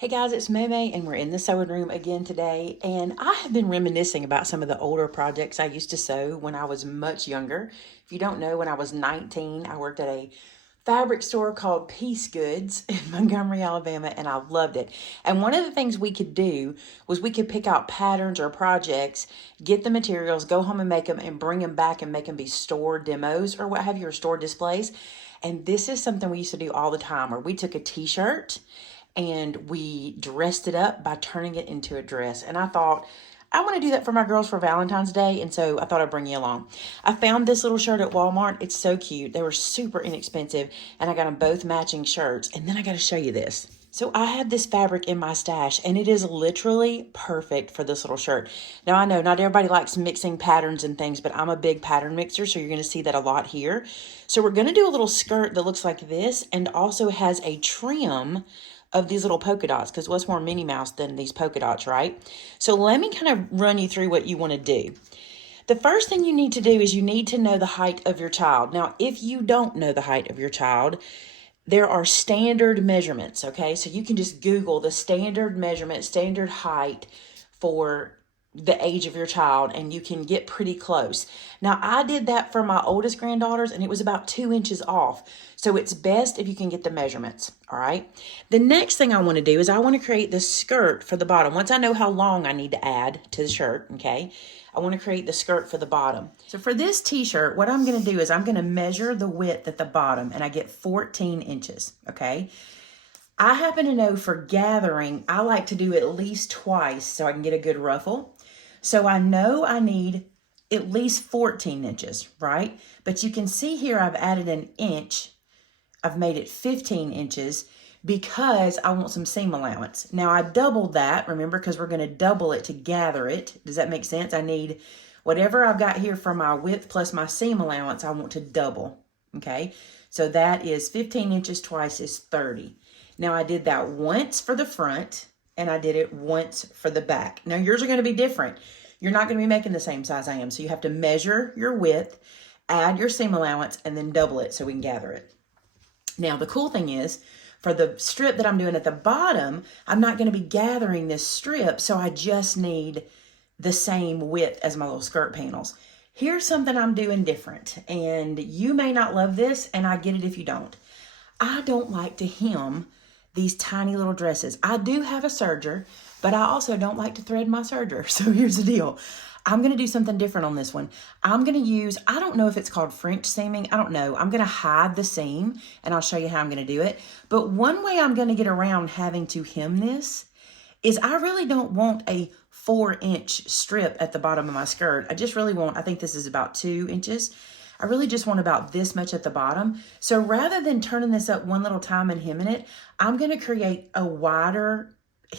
Hey guys, it's Meme, and we're in the sewing room again today. And I have been reminiscing about some of the older projects I used to sew when I was much younger. If you don't know, when I was 19, I worked at a fabric store called Peace Goods in Montgomery, Alabama, and I loved it. And one of the things we could do was we could pick out patterns or projects, get the materials, go home and make them, and bring them back and make them be store demos or what have you, or store displays. And this is something we used to do all the time, where we took a t-shirt and we dressed it up by turning it into a dress. And I thought, I want to do that for my girls for Valentine's Day, and so I thought I'd bring you along. I found this little shirt at Walmart. It's so cute. They were super inexpensive, and I got them both matching shirts. And then I got to show you this. So I had this fabric in my stash, and it is literally perfect for this little shirt. Now, I know not everybody likes mixing patterns and things, but I'm a big pattern mixer, so you're going to see that a lot here. So we're going to do a little skirt that looks like this and also has a trim of these little polka dots, because what's more Minnie Mouse than these polka dots, right? So let me kind of run you through what you want to do. The first thing you need to do is you need to know the height of your child. Now, if you don't know the height of your child, there are standard measurements, okay? So you can just Google the standard measurement, standard height for the age of your child, and you can get pretty close. Now, I did that for my oldest granddaughters, and it was about 2 inches off. So it's best if you can get the measurements, all right? The next thing I want to do is I want to create the skirt for the bottom. Once I know how long I need to add to the shirt, okay, I want to create the skirt for the bottom. So for this t-shirt, what I'm going to do is I'm going to measure the width at the bottom, and I get 14 inches, okay? I happen to know for gathering, I like to do at least twice so I can get a good ruffle. So I know I need at least 14 inches, right? But you can see here I've added an inch. I've made it 15 inches because I want some seam allowance. Now I doubled that, remember, because we're going to double it to gather it. Does that make sense? I need whatever I've got here for my width plus my seam allowance, I want to double, okay? So that is 15 inches twice is 30. Now I did that once for the front, and I did it once for the back. Now yours are going to be different. You're not going to be making the same size I am. So you have to measure your width, add your seam allowance, and then double it so we can gather it. Now the cool thing is, for the strip that I'm doing at the bottom, I'm not going to be gathering this strip, so I just need the same width as my little skirt panels. Here's something I'm doing different, and you may not love this, and I get it if you don't. I don't like to hem these tiny little dresses. I do have a serger, but I also don't like to thread my serger. So here's the deal. I'm going to do something different on this one. I'm going to use, I don't know if it's called French seaming. I don't know. I'm going to hide the seam, and I'll show you how I'm going to do it. But one way I'm going to get around having to hem this is I really don't want a 4-inch strip at the bottom of my skirt. I just really want, I think this is about 2 inches. I really just want about this much at the bottom. So rather than turning this up one little time and hemming it, I'm going to create a wider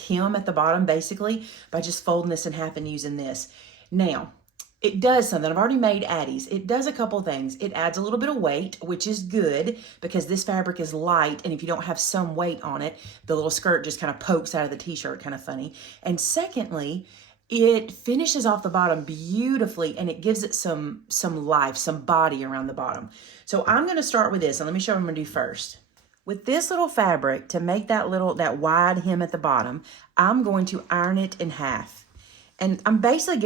hem at the bottom, basically, by just folding this in half and using this. Now, it does something. I've already made Addie's. It does a couple things. It adds a little bit of weight, which is good because this fabric is light, and if you don't have some weight on it, the little skirt just kind of pokes out of the t-shirt, kind of funny. And secondly, it finishes off the bottom beautifully, and it gives it some life, some body around the bottom. So I'm going to start with this, and let me show you what I'm going to do first. With this little fabric, to make that wide hem at the bottom, I'm going to iron it in half. And I'm basically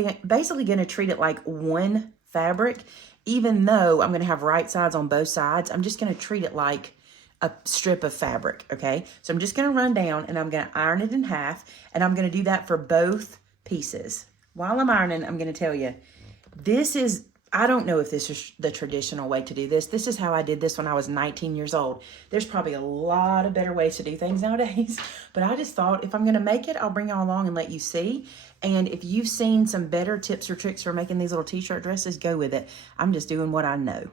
going to treat it like one fabric, even though I'm going to have right sides on both sides. I'm just going to treat it like a strip of fabric, okay? So I'm just going to run down, and I'm going to iron it in half, and I'm going to do that for both pieces. While I'm ironing, I'm going to tell you, this is, I don't know if this is the traditional way to do this. This is how I did this when I was 19 years old. There's probably a lot of better ways to do things nowadays, but I just thought if I'm going to make it, I'll bring y'all along and let you see. And if you've seen some better tips or tricks for making these little t-shirt dresses, go with it. I'm just doing what I know.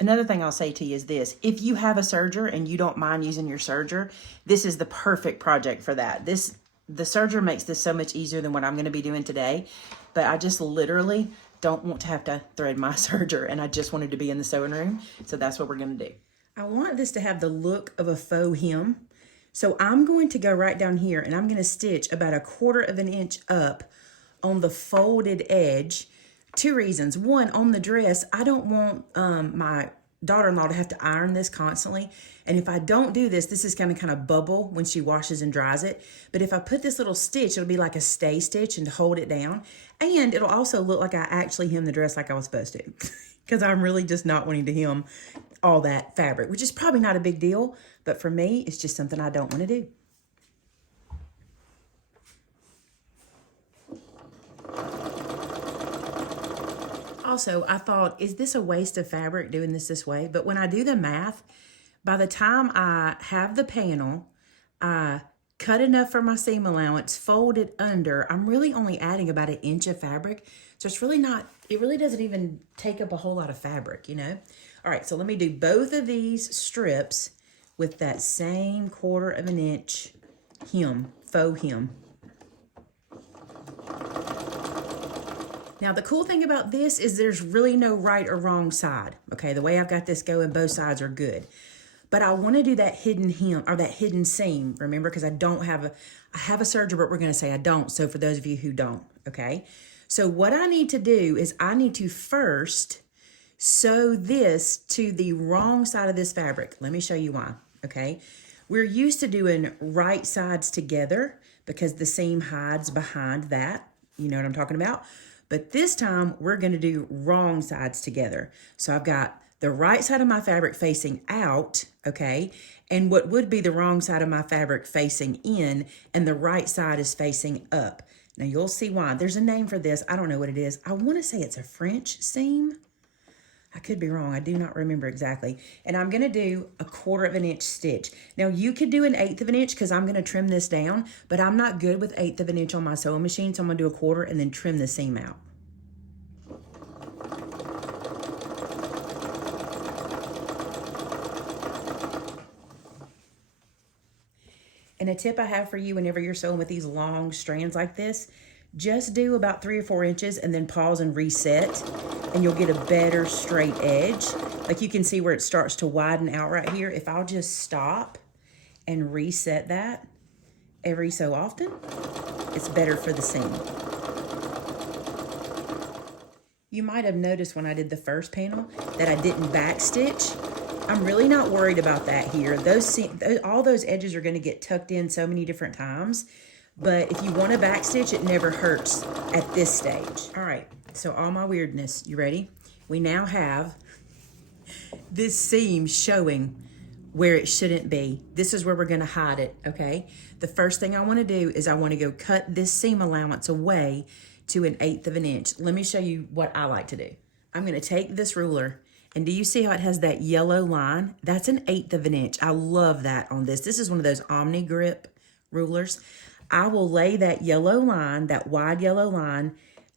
Another thing I'll say to you is this. If you have a serger and you don't mind using your serger, this is the perfect project for that. The serger makes this so much easier than what I'm going to be doing today, but I just literally don't want to have to thread my serger, and I just wanted to be in the sewing room, so that's what we're going to do. I want this to have the look of a faux hem, so I'm going to go right down here, and I'm going to stitch about 1/4 inch up on the folded edge. 2 reasons. One, on the dress, I don't want my daughter-in-law to have to iron this constantly. And if I don't do this, this is going to kind of bubble when she washes and dries it. But if I put this little stitch, it'll be like a stay stitch and hold it down. And it'll also look like I actually hemmed the dress like I was supposed to. Because I'm really just not wanting to hem all that fabric, which is probably not a big deal. But for me, it's just something I don't want to do. Also, I thought, is this a waste of fabric doing this way? But when I do the math, by the time I have the panel, I cut enough for my seam allowance, fold it under, I'm really only adding about 1 inch of fabric. So it's really not, it really doesn't even take up a whole lot of fabric, you know? All right, so let me do both of these strips with that same 1/4 inch hem, faux hem. Now, the cool thing about this is there's really no right or wrong side. Okay, the way I've got this going, both sides are good. But I want to do that hidden hem or that hidden seam, remember, because I have a serger, but we're going to say I don't. So for those of you who don't, okay? So what I need to do is I need to first sew this to the wrong side of this fabric. Let me show you why, okay? We're used to doing right sides together because the seam hides behind that. You know what I'm talking about? But this time we're going to do wrong sides together. So I've got the right side of my fabric facing out, okay? And what would be the wrong side of my fabric facing in, and the right side is facing up. Now you'll see why. There's a name for this. I don't know what it is. I want to say it's a French seam. I could be wrong. I do not remember exactly. And I'm going to do a 1/4 inch stitch. Now you could do 1/8 inch because I'm going to trim this down, but I'm not good with 1/8 inch on my sewing machine. So I'm going to do a 1/4 and then trim the seam out. And a tip I have for you whenever you're sewing with these long strands like this, just do about 3 or 4 inches and then pause and reset, and you'll get a better straight edge. Like you can see where it starts to widen out right here. If I'll just stop and reset that every so often, it's better for the seam. You might have noticed when I did the first panel that I didn't backstitch. I'm really not worried about that here. All those edges are going to get tucked in so many different times. But if you want to backstitch, it never hurts at this stage. All right, so all my weirdness, you ready? We now have this seam showing where it shouldn't be. This is where we're going to hide it, okay? The first thing I want to do is I want to go cut this seam allowance away to 1/8 inch. Let me show you what I like to do. I'm going to take this ruler, and do you see how it has that yellow line? That's 1/8 inch. I love that on this. This is one of those Omni Grip rulers. I will lay that yellow line, that wide yellow line,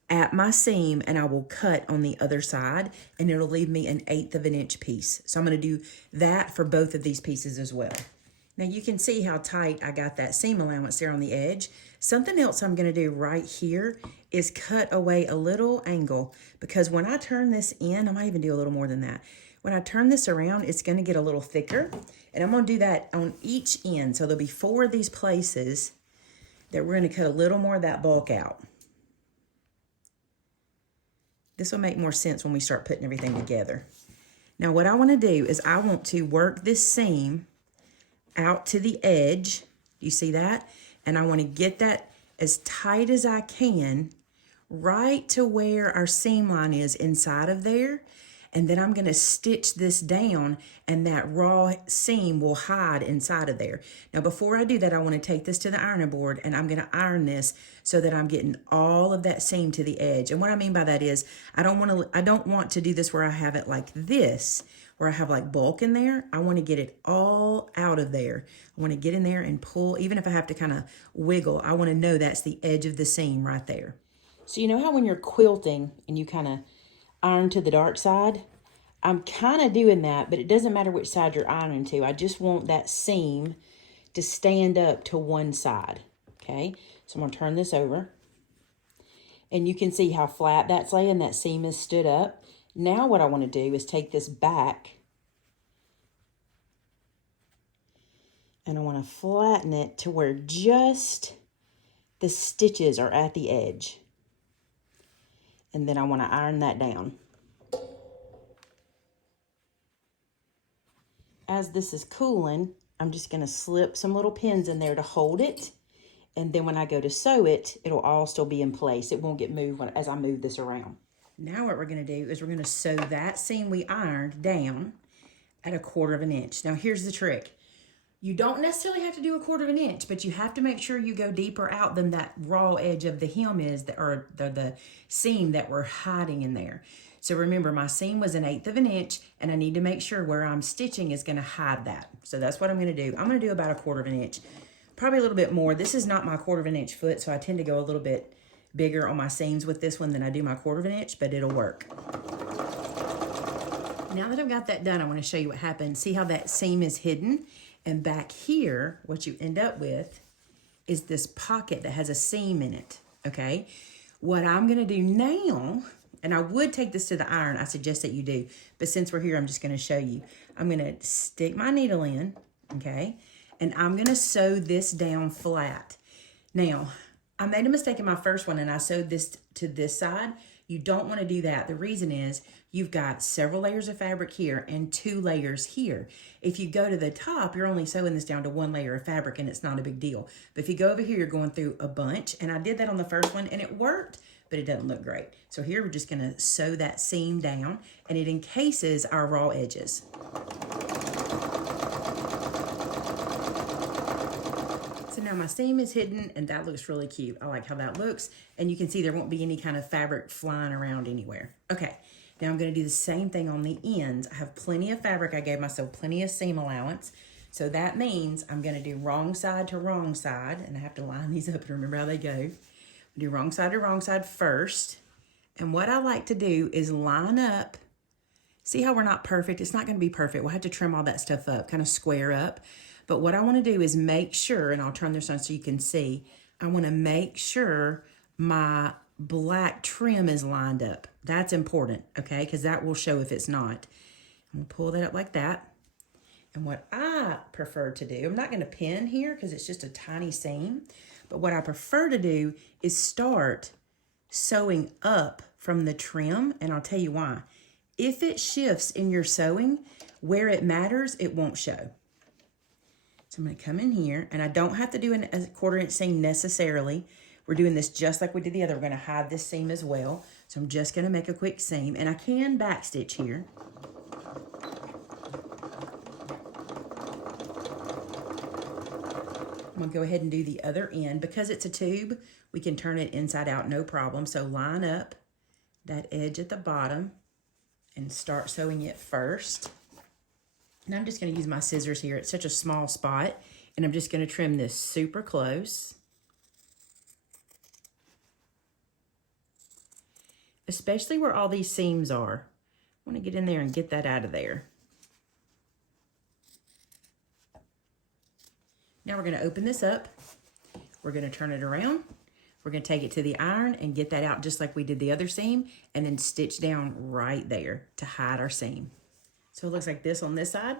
at my seam, and I will cut on the other side, and it'll leave me 1/8 inch piece. So I'm going to do that for both of these pieces as well. Now you can see how tight I got that seam allowance there on the edge. Something else I'm going to do right here is cut away a little angle, because when I turn this in, I might even do a little more than that. When I turn this around, it's going to get a little thicker, and I'm going to do that on each end. So there'll be 4 of these places that we're going to cut a little more of that bulk out. This will make more sense when we start putting everything together. Now what I want to do is I want to work this seam out to the edge. You see that? And I want to get that as tight as I can right to where our seam line is inside of there. And then I'm going to stitch this down, and that raw seam will hide inside of there. Now, before I do that, I want to take this to the ironing board, and I'm going to iron this so that I'm getting all of that seam to the edge. And what I mean by that is I don't want to do this where I have it like this, where I have like bulk in there. I want to get it all out of there. I want to get in there and pull, even if I have to kind of wiggle, I want to know that's the edge of the seam right there. So you know how when you're quilting and you kind of iron to the dark side? I'm kind of doing that, but it doesn't matter which side you're ironing to. I just want that seam to stand up to one side, okay? So I'm going to turn this over, and you can see how flat that's laying. That seam is stood up. Now what I want to do is take this back, and I want to flatten it to where just the stitches are at the edge. And then I want to iron that down. as this is cooling, I'm just gonna slip some little pins in there to hold it. And then when I go to sew it, it'll all still be in place. It won't get moved as I move this around. Now what we're gonna do is we're gonna sew that seam we ironed down at 1/4 inch. Now here's the trick. You don't necessarily have to do 1/4 inch, but you have to make sure you go deeper out than that raw edge of the hem is, or the seam that we're hiding in there. So remember, my seam was 1/8 inch, and I need to make sure where I'm stitching is gonna hide that. So that's what I'm gonna do. I'm gonna do about 1/4 inch, probably a little bit more. This is not my 1/4 inch foot, so I tend to go a little bit bigger on my seams with this one than I do my 1/4 inch, but it'll work. Now that I've got that done, I want to show you what happened. See how that seam is hidden? And back here, what you end up with is this pocket that has a seam in it, okay? What I'm going to do now, and I would take this to the iron, I suggest that you do, but since we're here, I'm just going to show you. I'm going to stick my needle in, okay? And I'm going to sew this down flat. Now, I made a mistake in my first one and I sewed this to this side. You don't want to do that. The reason is you've got several layers of fabric here and 2 layers here. If you go to the top, you're only sewing this down to 1 layer of fabric and it's not a big deal. But if you go over here, you're going through a bunch. And I did that on the first one and it worked, but it doesn't look great. So here we're just going to sew that seam down and it encases our raw edges. So now my seam is hidden and that looks really cute. I like how that looks. And you can see there won't be any kind of fabric flying around anywhere. Okay, now I'm gonna do the same thing on the ends. I have plenty of fabric. I gave myself plenty of seam allowance. So that means I'm gonna do wrong side to wrong side. And I have to line these up and remember how they go. Do wrong side to wrong side first. And what I like to do is line up. See how we're not perfect? It's not gonna be perfect. We'll have to trim all that stuff up, kind of square up. But what I want to do is make sure, and I'll turn this on so you can see, I want to make sure my black trim is lined up. That's important, okay? Because that will show if it's not. I'm going to pull that up like that. And what I prefer to do, I'm not going to pin here because it's just a tiny seam. But what I prefer to do is start sewing up from the trim, and I'll tell you why. If it shifts in your sewing, where it matters, it won't show. So I'm going to come in here, and I don't have to do a 1/4 inch seam necessarily. We're doing this just like we did the other. We're going to hide this seam as well. So I'm just going to make a quick seam, and I can backstitch here. I'm going to go ahead and do the other end. Because it's a tube, we can turn it inside out, no problem. So line up that edge at the bottom and start sewing it first. And I'm just going to use my scissors here. It's such a small spot. And I'm just going to trim this super close. Especially where all these seams are. I want to get in there and get that out of there. Now we're going to open this up. We're going to turn it around. We're going to take it to the iron and get that out just like we did the other seam. And then stitch down right there to hide our seam. So it looks like this on this side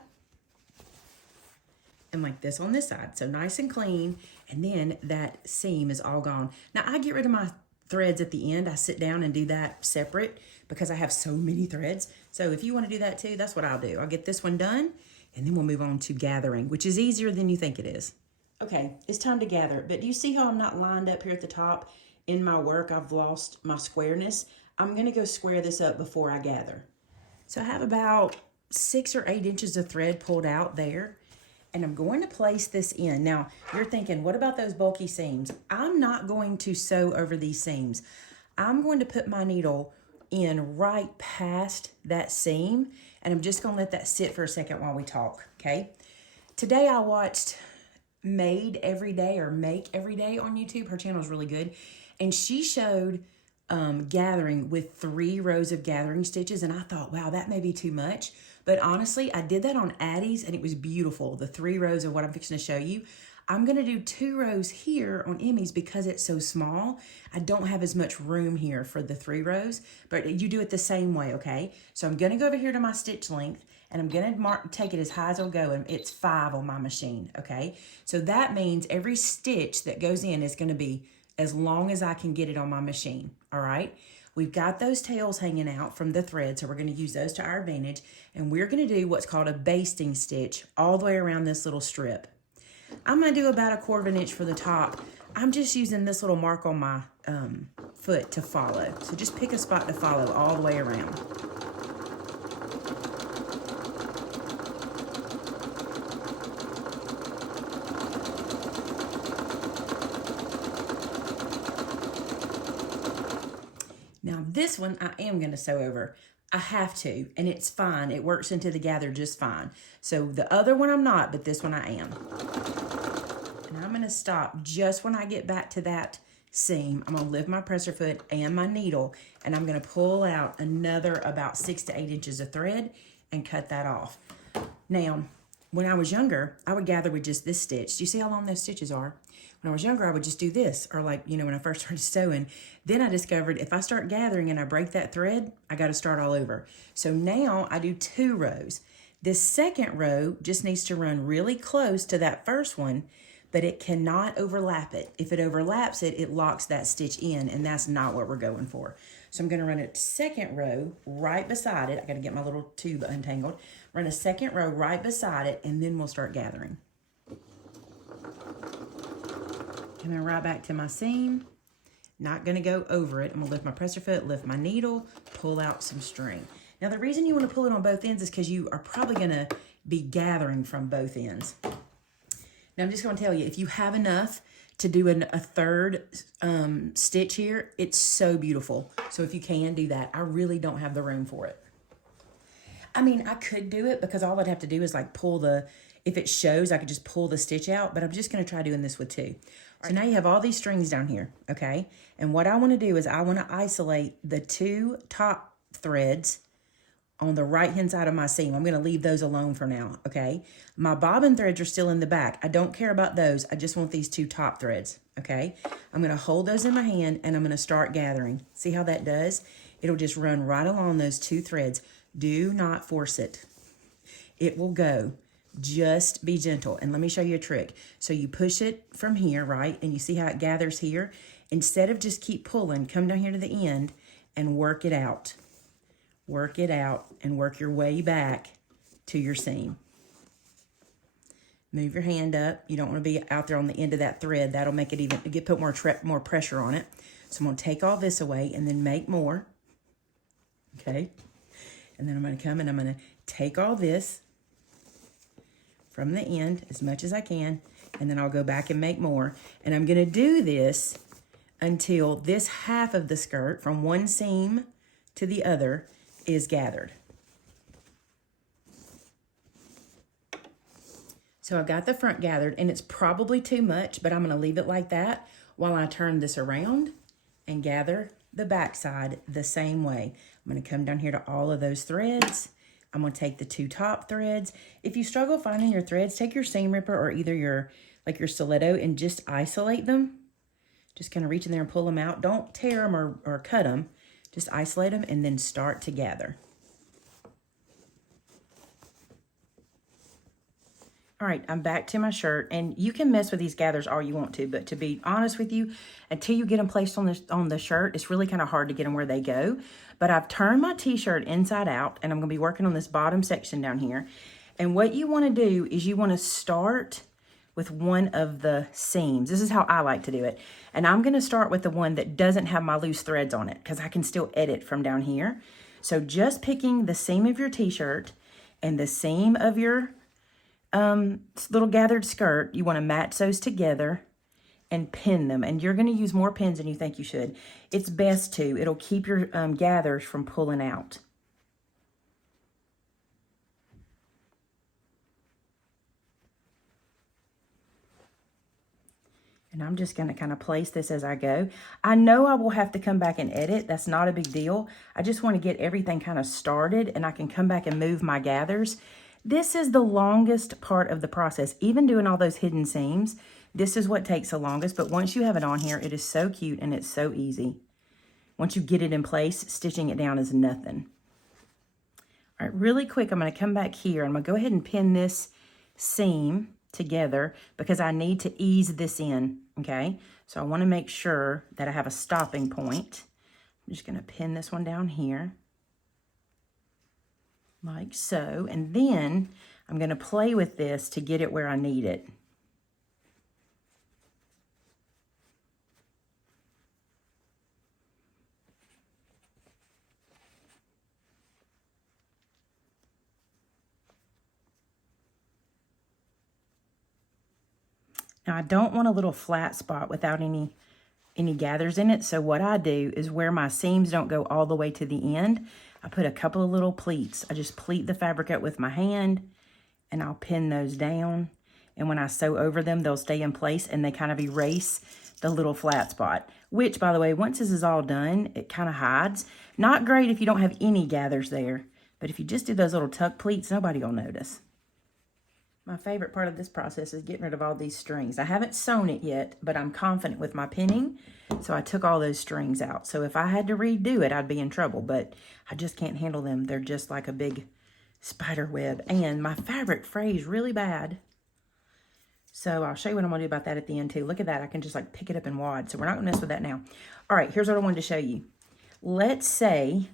and like this on this side. So nice and clean. And then that seam is all gone. Now I get rid of my threads at the end. I sit down and do that separate because I have so many threads. So if you want to do that too, that's what I'll do. I'll get this one done and then we'll move on to gathering, which is easier than you think it is. Okay, it's time to gather. But do you see how I'm not lined up here at the top? In my work, I've lost my squareness. I'm going to go square this up before I gather. So I have about 6 or 8 inches of thread pulled out there, and I'm going to place this in. Now, you're thinking, what about those bulky seams? I'm not going to sew over these seams. I'm going to put my needle in right past that seam, and I'm just going to let that sit for a second while we talk, okay? Today I watched Made Every Day or Make Every Day on YouTube. Her channel is really good, and she showed gathering with 3 rows of gathering stitches, and I thought, wow, that may be too much. But honestly, I did that on Addie's and it was beautiful. The 3 rows of what I'm fixing to show you. I'm gonna do 2 rows here on Emmy's because it's so small. I don't have as much room here for the 3 rows, but you do it the same way, okay? So I'm gonna go over here to my stitch length and I'm gonna take it as high as it'll go, and it's 5 on my machine, okay? So that means every stitch that goes in is gonna be as long as I can get it on my machine, all right? We've got those tails hanging out from the thread, so we're going to use those to our advantage. And we're going to do what's called a basting stitch all the way around this little strip. I'm going to do about 1/4 inch for the top. I'm just using this little mark on my foot to follow. So just pick a spot to follow all the way around. Now this one I am going to sew over. I have to, and it's fine. It works into the gather just fine. So the other one I'm not, but this one I am. And I'm going to stop just when I get back to that seam. I'm going to lift my presser foot and my needle, and I'm going to pull out another about 6 to 8 inches of thread and cut that off. Now, when I was younger, I would gather with just this stitch. Do you see how long those stitches are? When I was younger, I would just do this, or like, when I first started sewing. Then I discovered if I start gathering and I break that thread, I got to start all over. So now I do 2 rows. This second row just needs to run really close to that first one, but it cannot overlap it. If it overlaps it, it locks that stitch in, and that's not what we're going for. So I'm going to run a second row right beside it. I got to get my little tube untangled. Run a second row right beside it, and then we'll start gathering. Coming right back to my seam. Not going to go over it. I'm going to lift my presser foot, lift my needle, pull out some string. Now, the reason you want to pull it on both ends is because you are probably going to be gathering from both ends. Now, I'm just going to tell you, if you have enough to do a third stitch here, it's so beautiful. So if you can do that, I really don't have the room for it. I mean, I could do it because all I'd have to do is like pull if it shows, I could just pull the stitch out, but I'm just going to try doing this with 2. So now you have all these strings down here, okay? And what I want to do is I want to isolate the 2 top threads on the right-hand side of my seam. I'm going to leave those alone for now, okay? My bobbin threads are still in the back. I don't care about those. I just want these 2 top threads, okay? I'm going to hold those in my hand, and I'm going to start gathering. See how that does? It'll just run right along those 2 threads. Do not force it. It will go. Just be gentle. And let me show you a trick. So you push it from here, right? And you see how it gathers here? Instead of just keep pulling, come down here to the end and work it out. Work it out and work your way back to your seam. Move your hand up. You don't want to be out there on the end of that thread. That'll make it put more pressure on it. So I'm going to take all this away and then make more. Okay? And then I'm going to come and I'm going to take all this from the end as much as I can, and then I'll go back and make more. And I'm going to do this until this half of the skirt from one seam to the other is gathered. So I've got the front gathered, and it's probably too much, but I'm going to leave it like that while I turn this around and gather the back side the same way. I'm going to come down here to all of those threads. I'm going to take the 2 top threads. If you struggle finding your threads, take your seam ripper or either your stiletto and just isolate them. Just kind of reach in there and pull them out. Don't tear them or cut them. Just isolate them and then start to gather. All right, I'm back to my shirt, and you can mess with these gathers all you want to, but to be honest with you, until you get them placed on the shirt, it's really kind of hard to get them where they go. But I've turned my t-shirt inside out, and I'm going to be working on this bottom section down here. And what you want to do is you want to start with one of the seams. This is how I like to do it. And I'm going to start with the one that doesn't have my loose threads on it, because I can still edit from down here. So just picking the seam of your t-shirt and the seam of your little gathered skirt, you want to match those together and pin them. And you're going to use more pins than you think you should. It's best to. It'll keep your gathers from pulling out. And I'm just going to kind of place this as I go. I know I will have to come back and edit. That's not a big deal. I just want to get everything kind of started, and I can come back and move my gathers. This is the longest part of the process. Even doing all those hidden seams, this is what takes the longest. But once you have it on here, it is so cute and it's so easy. Once you get it in place, stitching it down is nothing. All right, really quick, I'm going to come back here. I'm going to go ahead and pin this seam together because I need to ease this in, okay? So I want to make sure that I have a stopping point. I'm just going to pin this one down here, like so. And then I'm going to play with this to get it where I need it. Now, I don't want a little flat spot without any gathers in it. So what I do is where my seams don't go all the way to the end, I put a couple of little pleats. I just pleat the fabric up with my hand and I'll pin those down. And when I sew over them, they'll stay in place and they kind of erase the little flat spot, which, by the way, once this is all done, it kind of hides. Not great if you don't have any gathers there, but if you just do those little tuck pleats, nobody will notice. My favorite part of this process is getting rid of all these strings. I haven't sewn it yet, but I'm confident with my pinning, so I took all those strings out. So if I had to redo it, I'd be in trouble, but I just can't handle them. They're just like a big spider web, and my fabric frays really bad. So I'll show you what I'm going to do about that at the end too. Look at that. I can just like pick it up and wad, so we're not going to mess with that now. All right, here's what I wanted to show you. Let's say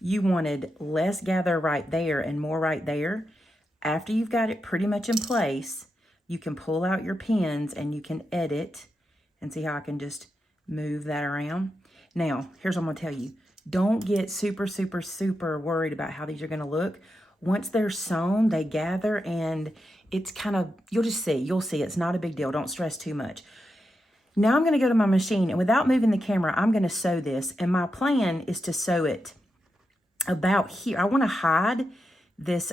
you wanted less gather right there and more right there. After you've got it pretty much in place, you can pull out your pins and you can edit and see how I can just move that around. Now, here's what I'm going to tell you. Don't get super, super, super worried about how these are going to look. Once they're sewn, they gather and it's kind of, you'll see. It's not a big deal. Don't stress too much. Now I'm going to go to my machine, and without moving the camera, I'm going to sew this. And my plan is to sew it about here. I want to hide this,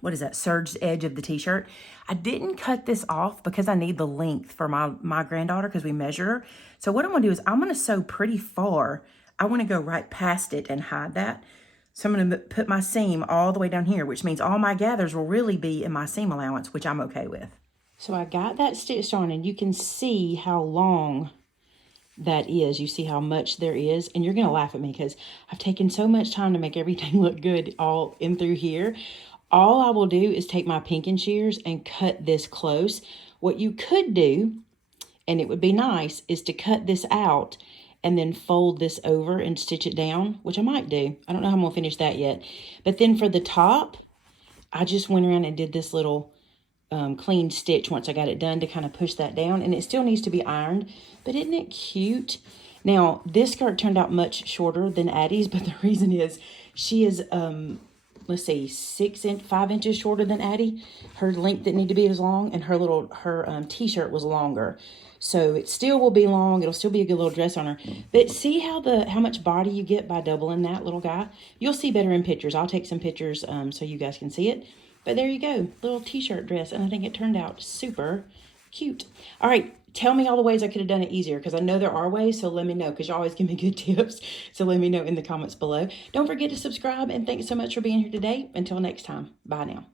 what is that, serged edge of the t-shirt. I didn't cut this off because I need the length for my granddaughter because we measure her. So what I'm going to do is I'm going to sew pretty far. I want to go right past it and hide that. So I'm going to put my seam all the way down here, which means all my gathers will really be in my seam allowance, which I'm okay with. So I got that stitched on, and you can see how long that is. You see how much there is, and you're going to laugh at me because I've taken so much time to make everything look good all in through here. All I will do is take my pinking shears and cut this close. What you could do, and it would be nice, is to cut this out and then fold this over and stitch it down, which I might do. I don't know how I'm going to finish that yet. But then for the top, I just went around and did this little clean stitch once I got it done to kind of push that down. And it still needs to be ironed, but isn't it cute? Now, this skirt turned out much shorter than Addie's, but the reason is she is... let's see, 5 inches shorter than Addie. Her length didn't need to be as long, and her t-shirt was longer. So it still will be long. It'll still be a good little dress on her. But see how much body you get by doubling that little guy? You'll see better in pictures. I'll take some pictures so you guys can see it. But there you go, little t-shirt dress, and I think it turned out super cute. All right, tell me all the ways I could have done it easier, because I know there are ways, so let me know, because you always give me good tips. So let me know in the comments below. Don't forget to subscribe, and thanks so much for being here today. Until next time, bye now.